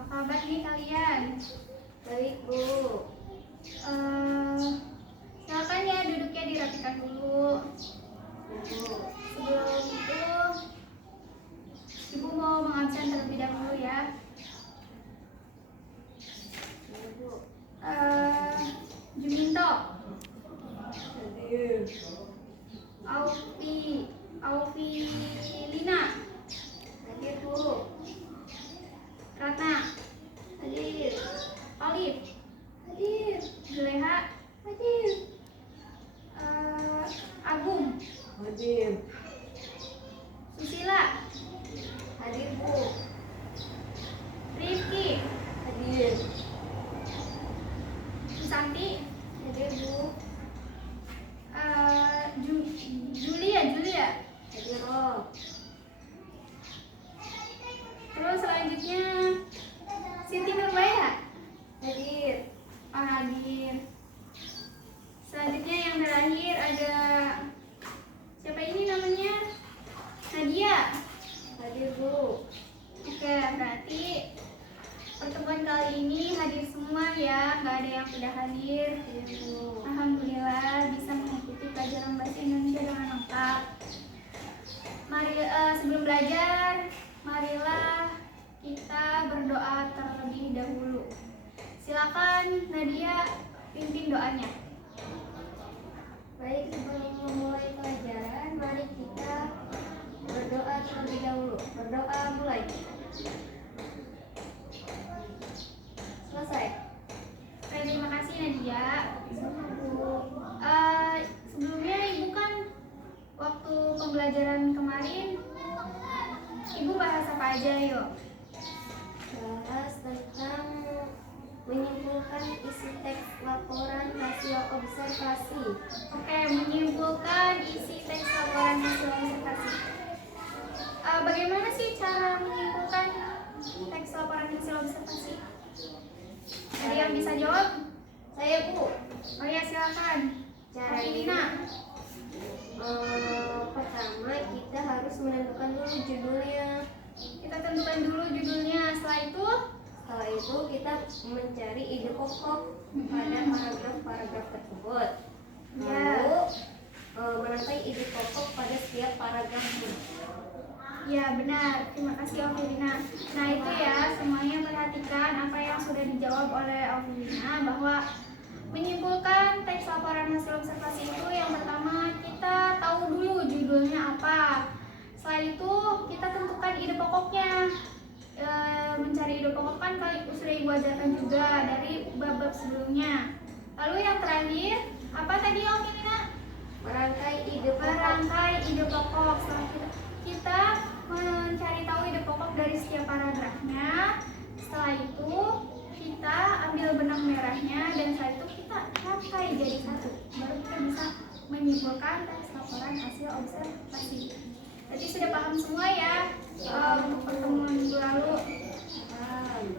Apa kabar nih kalian? Baik, Bu. Silakan ya duduknya dirapikan dulu. Bu. Sebelum itu, Ibu mau mengabsen terlebih dahulu ya. Bu. Juminto, Hadir. Auvilina, Hadir, Bu. Ratna, Hadir. Olive, Hadir. Juleha, Hadir. Agung, Hadir. Susila, Hadir, Bu. Rifki, Hadir. Susanti, Hadir, Bu. Julia. Hadir, Rob. Terus selanjutnya Siti Nurbaya. Hadir. Oh, hadir. Selanjutnya yang terakhir ada siapa ini namanya? Nadia. Hadir, Bu. Oke, berarti pertemuan kali ini hadir semua ya, nggak ada yang tidak hadir. Hadir, Bu. Alhamdulillah bisa mengikuti pelajaran bahasa Indonesia dengan lengkap. Mari sebelum belajar, marilah kita berdoa terlebih dahulu. Silakan Nadia pimpin doanya. Baik, sebelum memulai pelajaran, mari kita berdoa terlebih dahulu. Berdoa mulai. Selesai. Oke, terima kasih Nadia. Sama, Bu. Sebelumnya Ibu kan waktu pembelajaran kemarin Ibu bahas apa aja yuk? Bahas tentang menyimpulkan isi teks laporan hasil observasi. Oke, menyimpulkan isi teks laporan hasil observasi. Bagaimana sih cara menyimpulkan teks laporan hasil observasi? Ada yang bisa jawab? Saya, Bu. Oh ya, silakan. Cara Lina. Pertama kita harus menentukan dulu judulnya. Kita tentukan dulu judulnya. Setelah itu kita mencari ide pokok pada paragraf-paragraf tersebut. Lalu menangkai ide pokok pada setiap paragraf. Ya benar, terima kasih Ovilina. Nah itu ya, semuanya perhatikan apa yang sudah dijawab oleh Ovilina, bahwa menyimpulkan teks laporan hasil observasi itu yang pertama kita tahu dulu judulnya apa. Setelah itu kita tentukan ide pokoknya. Mencari ide pokok kan sudah Ibu ajarkan juga dari bab-bab sebelumnya. Lalu yang terakhir, apa tadi Ovilina? Merangkai ide pokok. Setelah kita mencari tahu ide pokok dari setiap paragrafnya. Setelah itu kita ambil benang merahnya dan setelah itu kita rangkai jadi satu. Baru kita bisa menyimpulkan teks laporan hasil observasi. Jadi sudah paham semua ya untuk pertemuan minggu lalu.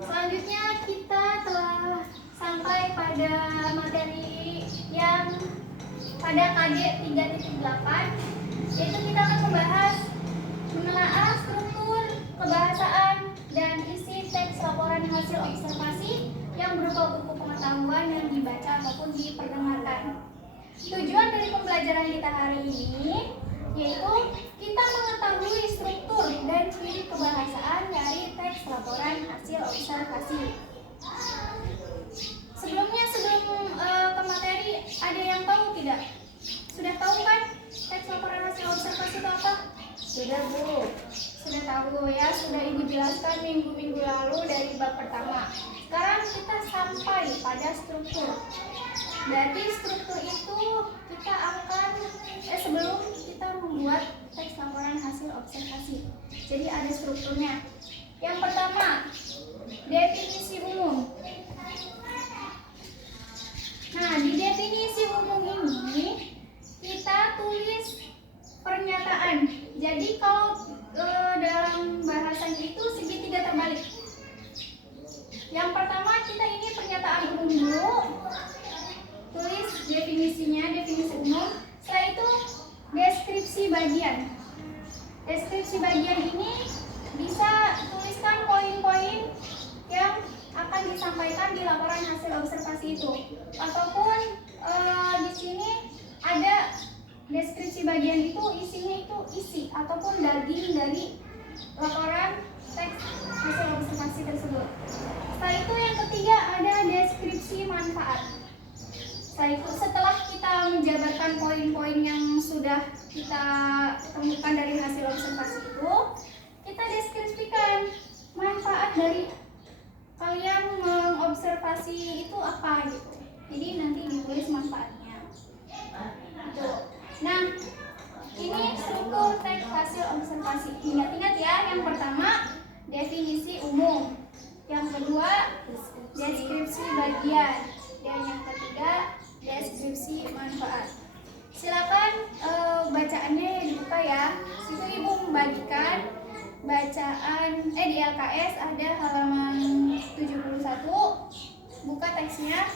Selanjutnya kita telah sampai pada materi yang pada KG 3.8, yaitu kita akan membahas menelaah struktur, kebahasaan, dan isi teks laporan hasil observasi yang berupa buku pengetahuan yang dibaca ataupun diperdengarkan. Tujuan dari pembelajaran kita hari ini yaitu kita mengetahui struktur dan ciri kebahasaan dari teks laporan hasil observasi. Sebelum ke materi, ada yang tahu tidak? Sudah tahu kan teks laporan hasil observasi itu apa? Sudah, Bu. Sudah tahu ya, sudah Ibu jelaskan minggu-minggu lalu dari bab pertama. Sekarang kita sampai pada struktur. Berarti struktur itu kita akan sebelum kita membuat teks laporan hasil observasi. Jadi ada strukturnya. Yang pertama, definisi umum. Nah, di definisi umum ini kita tulis pernyataan. Jadi kalau dalam bahasanya itu segitiga terbalik. Yang pertama kita ini pernyataan umum dulu. Tulis definisinya, definisi umum. Setelah itu deskripsi bagian. Deskripsi bagian ini bisa tuliskan poin-poin yang disampaikan di laporan hasil observasi itu. Ataupun di sini ada deskripsi bagian itu isinya itu isi ataupun daging dari laporan teks hasil observasi tersebut. Setelah itu yang ketiga ada deskripsi manfaat. Setelah kita menjabarkan poin-poin yang sudah kita temukan dari hasil observasi itu, kita deskripsikan manfaat dari kalian mengobservasi itu apa gitu. Jadi nanti ditulis manfaatnya. Gitu. Nah, ini struktur teks hasil observasi. Ingat-ingat ya, yang pertama definisi umum, yang kedua deskripsi bagian, dan yang ketiga deskripsi manfaat. Silakan bacaannya dibuka ya. Situ ibu membagikan bacaan di LKS ada halaman 71. Buka teksnya.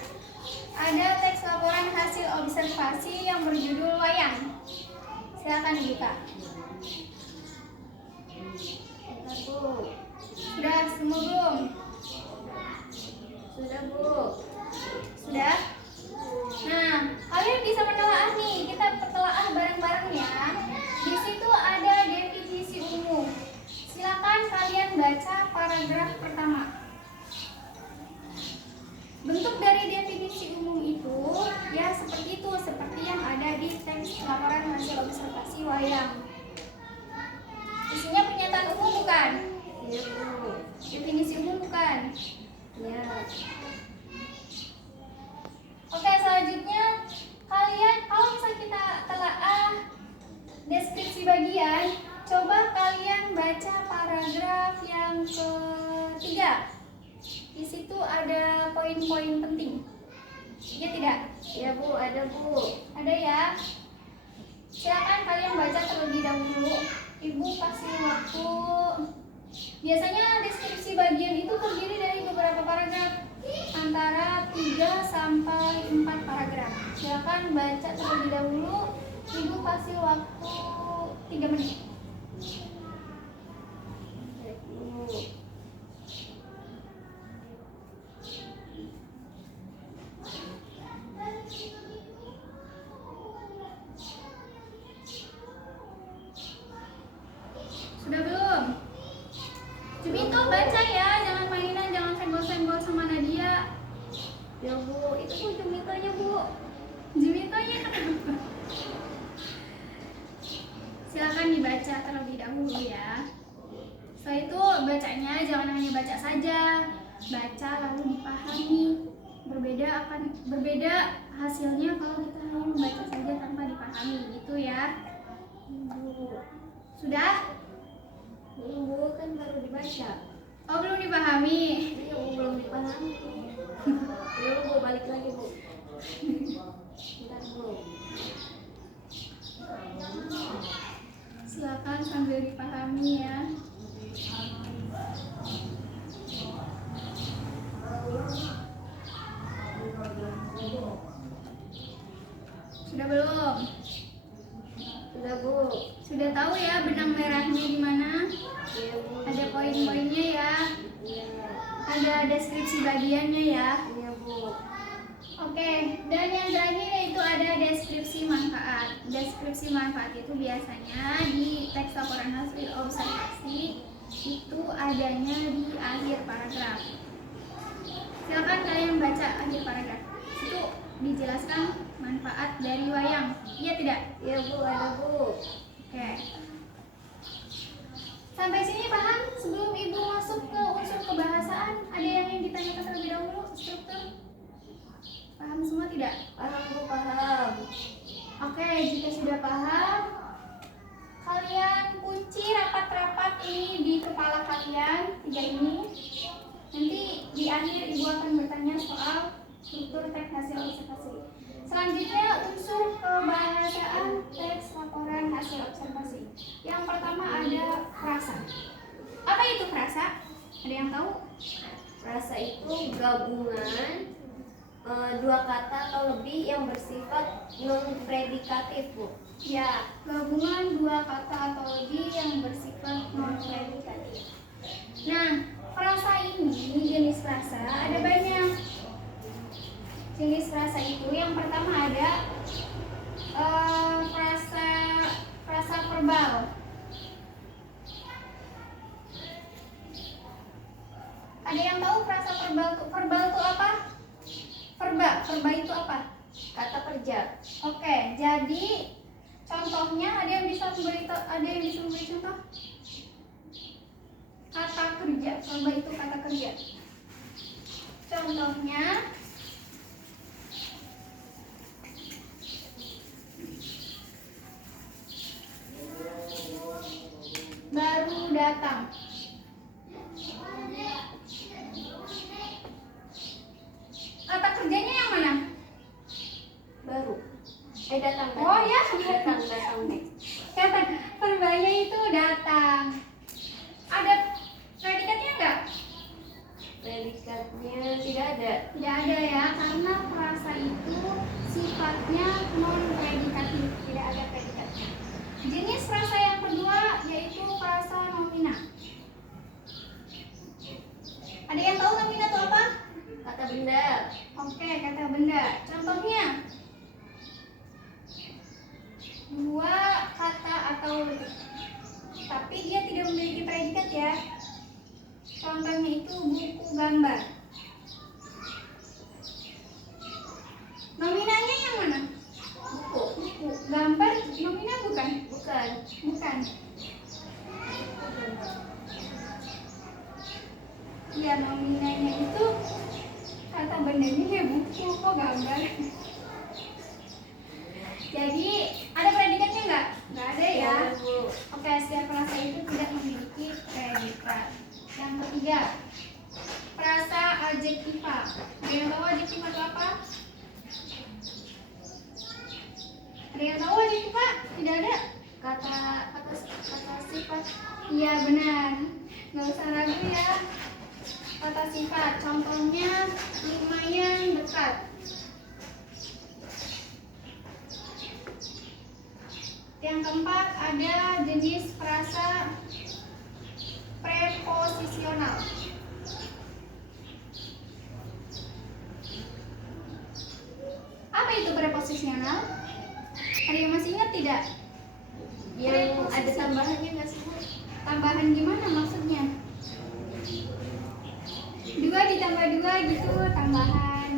Ada teks laporan hasil observasi yang berjudul wayang. Silakan dibuka. Sudah semua belum? Sudah, Bu. Sudah? Nah, kalian bisa menelaah nih. Kita telaah bareng-bareng ya. Di situ ada definisi umum. Silakan kalian baca paragraf pertama. Bentuk dari definisi umum itu ya seperti itu, seperti yang ada di teks laporan hasil observasi wayang. Isinya pernyataan umum bukan? Iya, Bu. Definisi umum bukan? Iya. Oke, selanjutnya kalian kalau misalnya kita telaah deskripsi bagian, coba kalian baca paragraf yang ketiga. Di situ ada poin-poin penting. Ya tidak? Iya, Bu, ada, Bu. Ada ya? Silakan kalian baca terlebih dahulu. Ibu kasih waktu. Biasanya deskripsi bagian itu terdiri dari beberapa paragraf, antara 3 sampai 4 paragraf. Silakan baca terlebih dahulu. Ibu kasih waktu 3 menit. Baik, Bu. Sudah belum? Jumito baca ya, jangan mainan, jangan senggol-senggol sama Nadia. Ya, Bu. Itu Bu Jumitonya, Bu. Jumitonya. Silakan dibaca terlebih dahulu ya. Setelah itu bacanya jangan hanya baca saja, baca lalu dipahami. Berbeda hasilnya kalau kita hanya membaca saja tanpa dipahami, gitu ya. Bu. Sudah? Belum, Bu, kan baru dibaca. Oh, belum dipahami. Iya, Bu, belum dipahami. Belum, Bu, balik lagi, Bu. Bentar, Bu. Silakan sambil dipahami ya. Sudah belum? Sudah, Bu. Sudah tahu ya benang merahnya di mana? Iya, Bu. Ada poin-poinnya ya. Iya. Ada deskripsi bagiannya ya. Iya, Bu. Oke, dan yang terakhir yaitu ada deskripsi manfaat. Deskripsi manfaat itu biasanya di teks laporan hasil observasi itu adanya di akhir paragraf. Silakan kalian baca akhir paragraf. Itu dijelaskan manfaat dari wayang. Iya tidak? Iya, Bu, ada, Bu. Oke. Sampai sini paham? Sebelum ibu masuk ke unsur kebahasaan, ada yang ingin ditanyakan terlebih dahulu struktur? Paham semua tidak? Paham, Bu, paham. Oke, jika sudah paham, kalian kunci rapat-rapat ini di kepala kalian, 3 ini. Nanti di akhir ibu akan bertanya soal struktur teks hasil observasi. Selanjutnya unsur kebahasaan teks laporan hasil observasi. Yang pertama ada frasa. Apa itu frasa? Ada yang tahu? Frasa itu gabungan dua kata atau lebih yang bersifat non-predikatif, Bu. Ya, gabungan 2 kata atau lebih yang bersifat non-predikatif. Nah, frasa ini, jenis frasa ada banyak. Ada yang tahu frasa verbal itu apa? Verba itu apa? Kata kerja. Oke, jadi contohnya ada yang bisa memberi contoh? Kata kerja, verba itu kata kerja. Contohnya baru datang. Kata kerjanya yang mana? Baru. Datang. Oh ya, Datang deh. kata verbanya itu datang. Ada predikatnya enggak? Predikatnya tidak ada. Tidak ada ya, karena frasa itu sifatnya non predikatif, tidak ada predikatnya. Jenis frasa yang kedua yaitu frasa nomina. Ada yang tahu nomina itu apa? Kata benda. Oke, kata benda. Contohnya dua kata atau lebih, tapi dia tidak memiliki predikat ya. Contohnya itu buku gambar. Nominanya yang mana? Buku. Gambar nomina bukan? Bukan. Ya, nominanya itu kata bendanya ya buku, kok gambar. Jadi ada predikatnya nggak? Nggak ada ya. Oke, setiap frasa itu tidak memiliki predikat. Yang ketiga, frasa adjektiva. Ada yang tahu adjektiva itu apa? Ada yang tahu adjektiva? Tidak ada. Kata sifat. Iya benar. Nggak usah ragu ya. Kata sifat. Contohnya lumayan dekat. Yang keempat ada jenis frasa preposisional. Apa itu preposisional? Ada yang masih ingat tidak? Yang ada tambahannya nggak sih? Tambahan gimana maksudnya? 2 ditambah 2 gitu tambahan.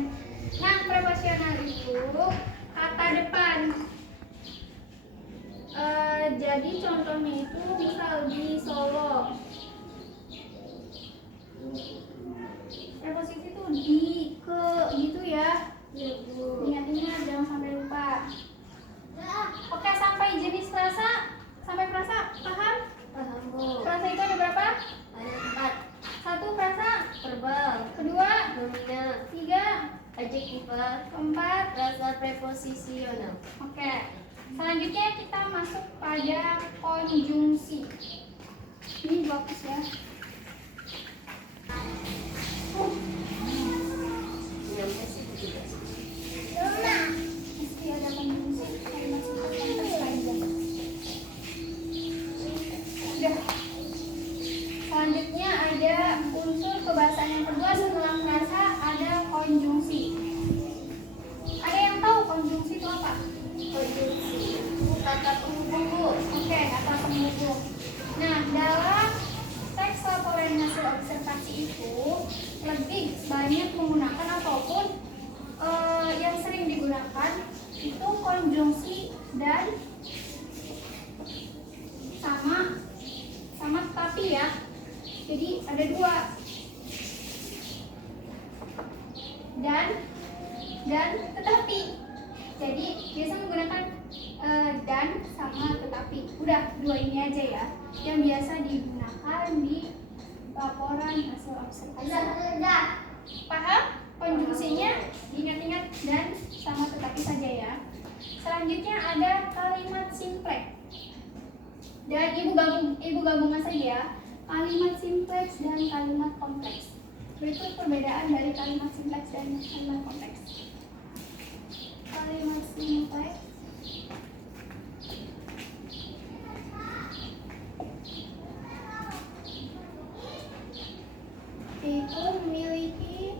Nah, preposisional itu kata depan. Jadi contohnya itu misal di Solo. Preposisi itu di, ke gitu ya. Iya, Bu. Ingat-ingat jangan sampai lupa. Oke, sampai jenis frasa. Sampai frasa, paham? Paham, Bu. Frasa itu ada berapa? Ada 4. 1 frasa, Verbal. kedua, Nomina. 3, Adjektiva. keempat. Frasa preposisional. Oke. Selanjutnya kita masuk pada konjungsi. Ini bagus ya. Nyampe sih juga. Mesti ada konjungsi. Kalimat sifat konteks panjang. Udah. Selanjutnya ada unsur kebahasaan yang kedua setelah frasa ada konjungsi. Ada yang tahu konjungsi itu apa? Konjungsi. Kata penghubung, Bu. Oke, kata penghubung. Nah, dalam teks laporan hasil observasi itu lebih banyak menggunakan ataupun yang sering digunakan itu konjungsi dan sama tetapi ya. Jadi ada 2. Dan tetapi. Jadi biasa menggunakan dan sama tetapi. Udah 2 ini aja ya yang biasa digunakan di laporan hasil observasi. Paham? Konjungsinya ingat-ingat dan sama tetapi saja ya. Selanjutnya ada kalimat simpleks. Dan ibu gabungan saja kalimat simpleks dan kalimat kompleks. Berikut perbedaan dari kalimat simpleks dan kalimat kompleks. Kalimat simpleks itu memiliki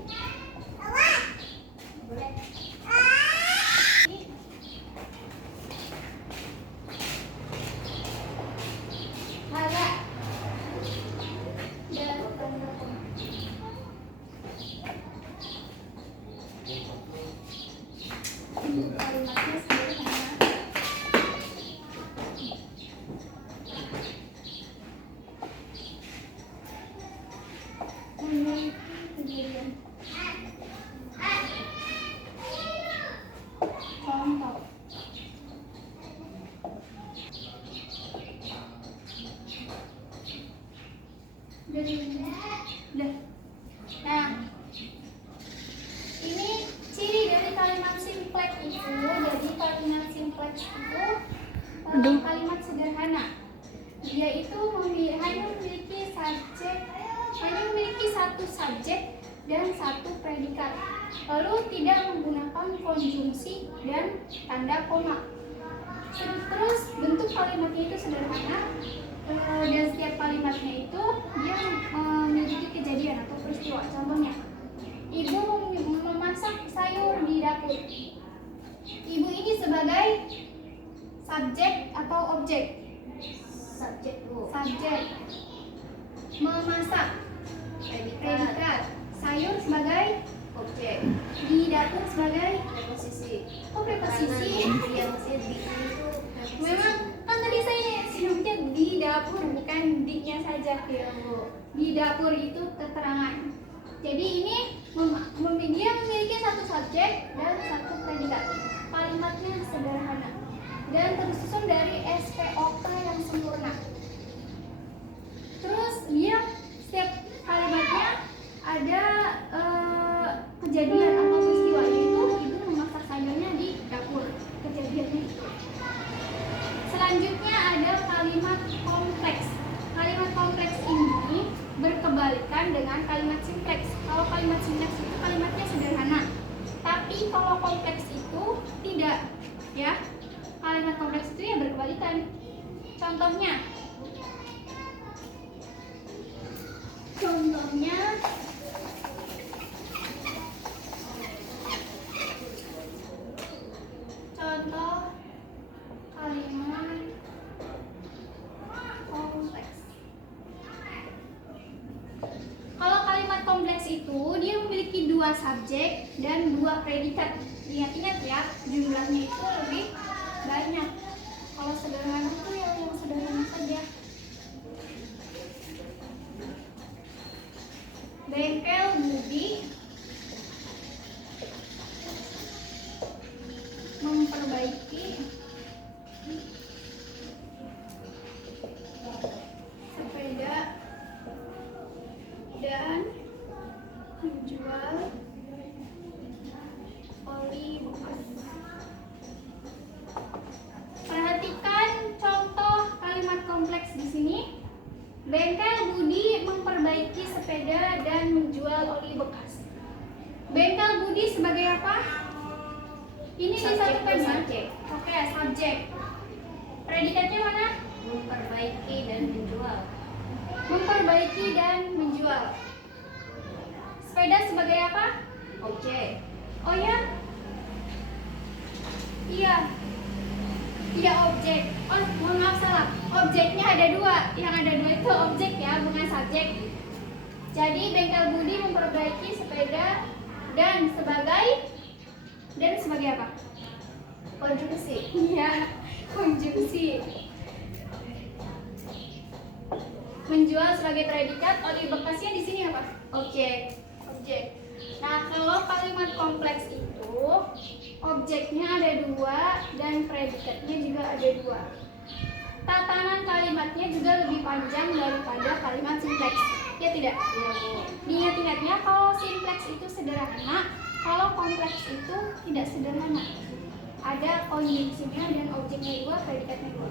Udah. Nah, ini ciri dari kalimat simplex itu. Jadi kalimat simplex itu kalimat sederhana. Dia itu hanya memiliki satu subjek dan satu predikat. Lalu tidak menggunakan konjungsi dan tanda koma. Terus bentuk kalimatnya itu sederhana, dan setiap kalimatnya itu dia memiliki kejadian atau peristiwa. Contohnya, ibu memasak sayur di dapur. Ibu ini sebagai subjek atau objek? Subjek, Bu. Subjek. Memasak, predikat. Sayur sebagai Objek. di dapur sebagai Preposisi. preposisi. Iya, maksudnya di itu preposisi. Memang kan tadi saya sebutnya di dapur, bukan di-nya saja. Iya, Bu. Di dapur itu keterangan. Jadi ini dia memiliki satu subjek dan satu predikat. Kalimatnya sederhana dan tersusun dari SPOK yang sempurna. Terus dia setiap kalimatnya ada kejadian atau peristiwa, yaitu ibu memasak sayurnya di dapur. Kejadiannya itu. Selanjutnya ada kalimat kompleks. Kalimat kompleks ini berkebalikan dengan kalimat simpleks. Kalau kalimat simpleks itu kalimatnya sederhana, tapi kalau kompleks itu tidak, ya. Kalimat kompleks itu ya berkebalikan. Contohnya, contoh kalimat kompleks. Kalau kalimat kompleks itu dia memiliki dua subjek dan dua predikat. Ingat-ingat ya, jumlahnya itu lebih banyak. Kalau sederhana itu yang sederhana saja. Bengkel Budi memperbaiki sepeda dan menjual oli bekas. Perhatikan contoh kalimat kompleks di sini. Bengkel Budi memperbaiki sepeda dan menjual oli bekas. Bengkel Budi sebagai apa? Ini disatukan ya? Oke, subjek. Predikatnya mana? Memperbaiki dan menjual. Memperbaiki dan menjual. Sepeda sebagai apa? Objek. Oh ya? Iya. Tidak objek. Oh, mohon maaf salah. Objeknya ada dua. Yang ada dua itu objek ya, bukan subjek. Jadi bengkel Budi memperbaiki sepeda dan sebagai apa? Konjungsi. Iya, konjungsi. Menjual sebagai predikat, oli bekasnya di sini apa? Objek. Objek. Nah, kalau kalimat kompleks itu objeknya ada dua dan predikatnya juga ada dua. Tatanan kalimatnya juga lebih panjang daripada kalimat simpleks. Ya tidak? Iya, Bu. Diingat-ingatnya kalau simpleks itu sederhana, kalau kompleks itu tidak sederhana. Ada konjungsinya dan objeknya dua, predikatnya dua.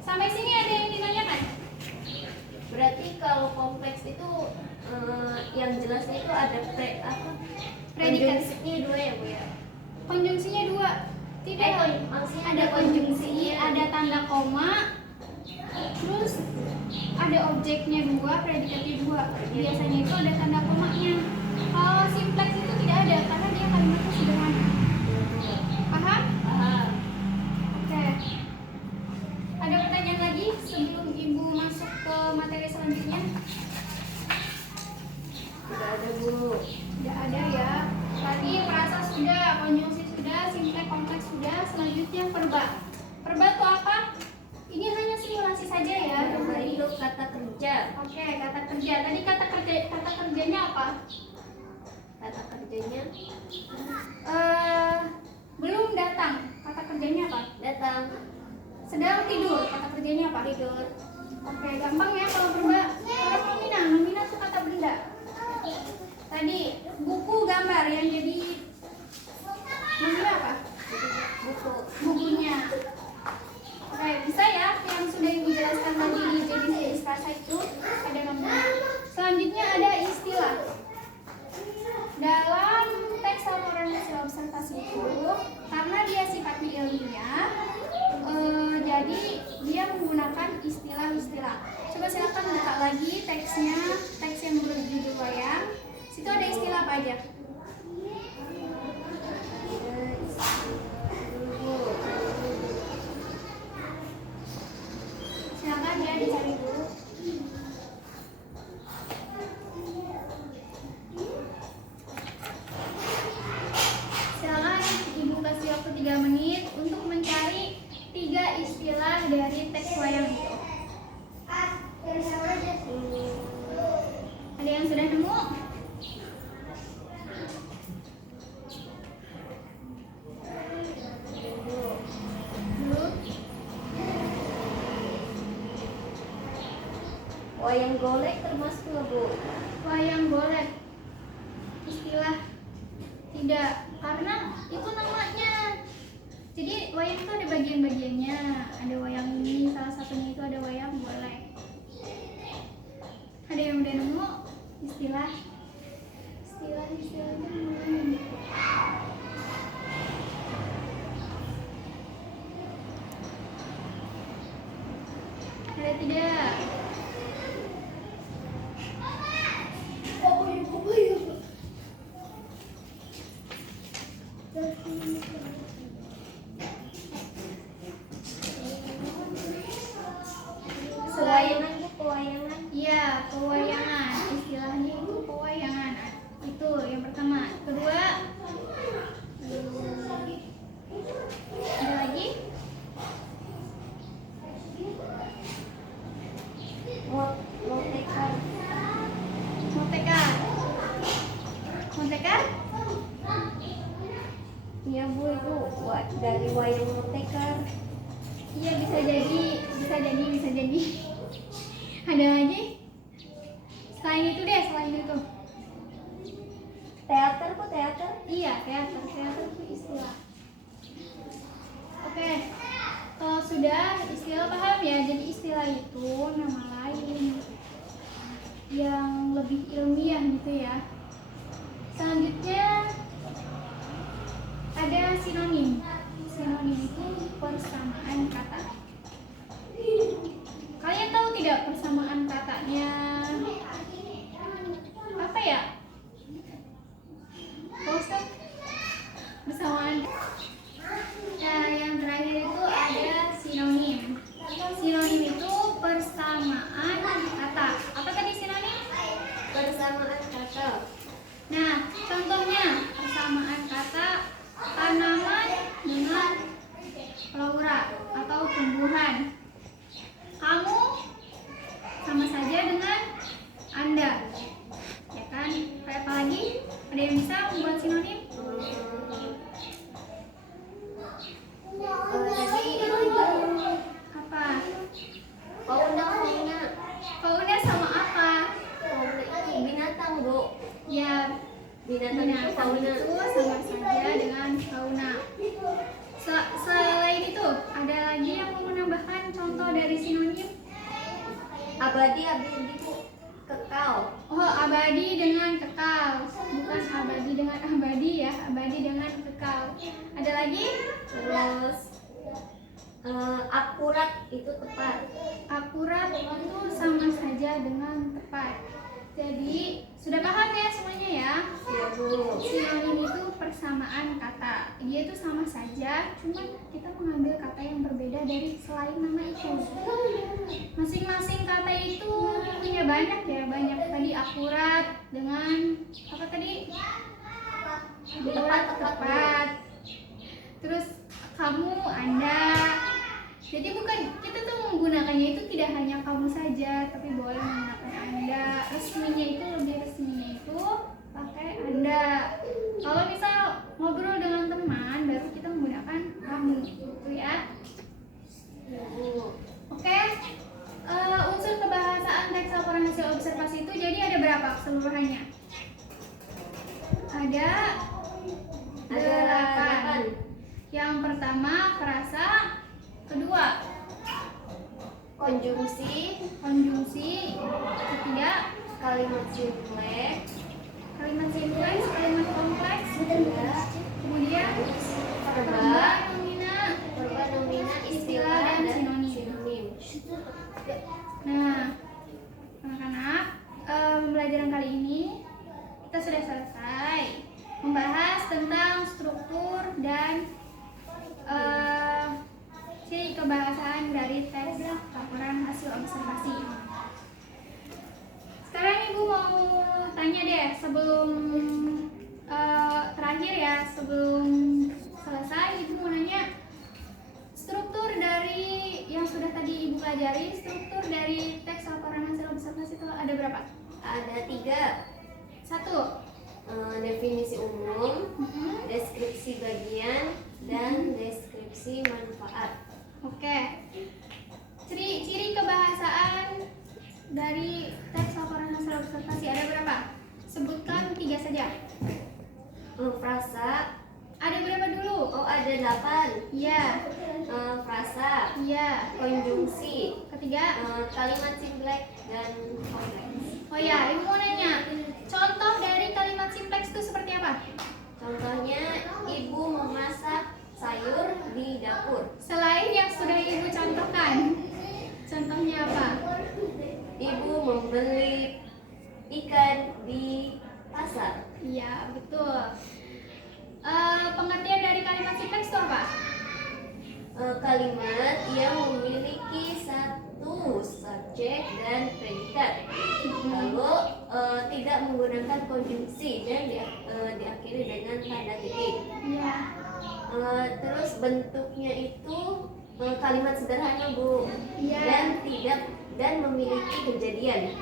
Sampai sini ada yang ditanyakan? Berarti kalau kompleks itu yang jelasnya itu ada Predikat. konjungsinya dua ya, Bu ya? Konjungsinya dua. Tidak. Maksudnya Ada konjungsi, ada tanda koma, terus ada objeknya dua, predikatnya dua. Biasanya itu ada tanda komanya. Kalau simpleks itu tidak ada karena dia kalimatnya sederhana. Paham? Paham. Oke. Ada pertanyaan lagi sebelum Ibu masuk ke materi selanjutnya? Tidak ada, Bu. Tidak ada ya. Tadi frasa sudah, konjungsi sudah, simpleks kompleks sudah. Selanjutnya verba. Verba itu apa? Ini hanya simulasi saja ya. Verba itu kata kerja. Oke, kata kerja. Tadi kata kerjanya apa? Kata kerjanya Belum datang. Kata kerjanya apa? datang. Sedang tidur. Kata kerjanya apa? Tidur. Oke, gampang ya kalau berubah. Sekarang nomina itu kata benda. Tadi buku gambar yang jadi nomina apa? Bukunya. Oke, bisa ya yang sudah ibu jelaskan tadi jenis frasa itu ada nomina. Selanjutnya ada istilah. Dalam teks laporan hasil observasi itu, karena dia sifatnya ilmiah, jadi dia menggunakan istilah-istilah. Coba silakan buka lagi teksnya, teks yang berjudul wayang. Situ ada istilah apa aja? Silakan ya dicari dulu. Silakan ibu kasih waktu 3 menit untuk mencari 3 istilah dari teks wayang itu. Ada yang sudah nemu? Belum? Wayang golek termasuk nggak, Bu? Wayang golek istilah tidak, karena itu namanya. Jadi wayang itu ada bagian-bagiannya. Ada wayang ini, salah satunya itu ada wayang golek. Ada yang udah nemu istilahnya mana? Ada tidak? Pewayangan, Bu, pewayangan. Iya, pewayangan. Istilahnya itu pewayangan. Itu yang pertama. Kedua, ada lagi? Motekan. Montekan. Montekan? Iya, Bu, itu dari wayang motekan. Iya, bisa jadi. Ada lagi? Selain itu. Teater, Bu, teater. Iya, teater itu istilah. Oke, kalau sudah istilah paham ya. Jadi istilah itu nama lain yang lebih ilmiah gitu ya. Selanjutnya ada sinonim. Sinonim itu persamaan kata. Kalian tahu tidak persamaan katanya apa ya? Ustaz, persamaan. Nah, yang terakhir itu ada sinonim. Sinonim itu persamaan kata. Apa tadi sinonim? Persamaan kata. Nah, contohnya persamaan kata tanaman dengan flora atau tumbuhan. Kamu sama saja dengan Anda, ya kan? Kayak apa lagi? Ada yang bisa membuat sinonim? Apa? Fauna. Fauna sama apa? Fauna itu binatang, Bu. Ya, Binatang itu binatang fauna. itu sama saja dengan fauna. Selain itu, ada lagi yang mau menambahkan contoh dari sinonim? Abadi, Bu. Kekal. Oh, abadi dengan kekal. Bukan abadi dengan abadi ya, abadi dengan kekal. Ada lagi? Terus akurat itu tepat. Akurat itu sama saja dengan tepat. Jadi, sudah paham ya semuanya ya? Iya, Bu. Sinonim itu persamaan kata. Dia itu sama saja, cuman kita mengambil kata yang berbeda dari selain nama itu. Masing-masing kata itu punya banyak ya, banyak. Tadi akurat dengan apa tadi? Tepat. Terus kamu, Anda. Jadi bukan, kita tuh menggunakannya itu tidak hanya kamu saja, tapi boleh menggunakan Anda. Resminya itu, lebih resminya itu pakai Anda. Kalau misal ngobrol dengan teman, baru kita menggunakan kamu, gitu ya. Iya, Bu. Oke. berapa keseluruhannya? Ada Ada 8. Yang pertama frasa, kedua konjungsi, ketiga kalimat simpleks, kalimat simpleks, kalimat kompleks, kemudian verba, nomina, verba nomina, istilah dan sinonim. Nah, anak-anak, pembelajaran kali ini kita sudah selesai membahas tentang struktur dan ciri kebahasaan dari tes laporan hasil observasi. Sekarang Ibu mau tanya deh sebelum terakhir ya, sebelum selesai Ibu mau nanya struktur dari yang sudah tadi Ibu pelajari, struktur dari teks laporan hasil observasi itu ada berapa? Ada 3. 1. Definisi umum, deskripsi bagian, dan deskripsi manfaat. Oke. Ciri kebahasaan dari teks laporan hasil observasi ada berapa? Sebutkan 3 saja. Frasa, Ada berapa dulu? oh ada 8. Iya. Frasa, Iya. konjungsi, Ketiga. kalimat simpleks dan kompleks. Oh ya, Ibu mau nanya. Contoh dari kalimat simpleks itu seperti apa? Contohnya, ibu memasak sayur di dapur. Selain yang sudah Ibu contohkan. Contohnya apa? Ibu membeli ikan di pasar. Iya, betul. Pengertian dari kalimat simpleks itu apa? Kalimat yang memiliki satu subjek dan predikat, lalu tidak menggunakan konjungsi dan diakhiri dengan tanda titik. Iya. Terus bentuknya itu kalimat sederhana, Bu, Iya. dan memiliki kejadian.